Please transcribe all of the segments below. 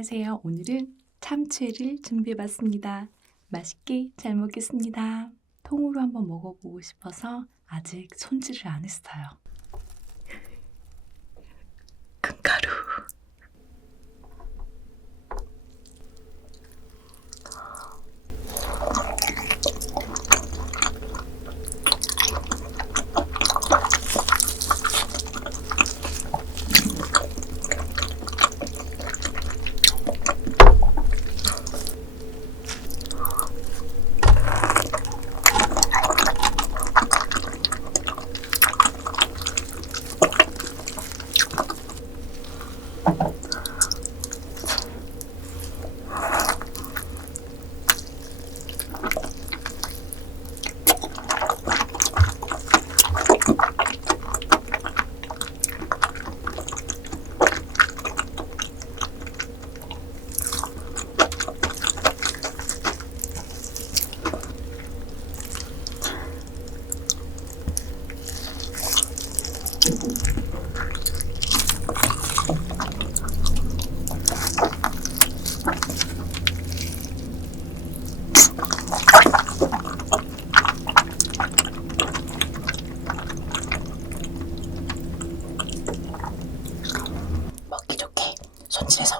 안녕하세요. 오늘은 참치를 준비해봤습니다. 맛있게 잘 먹겠습니다. 통으로 한번 먹어보고 싶어서 아직 손질을 안 했어요. 손질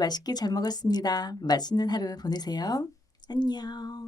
맛있게 잘 먹었습니다. 맛있는 하루 보내세요. 안녕.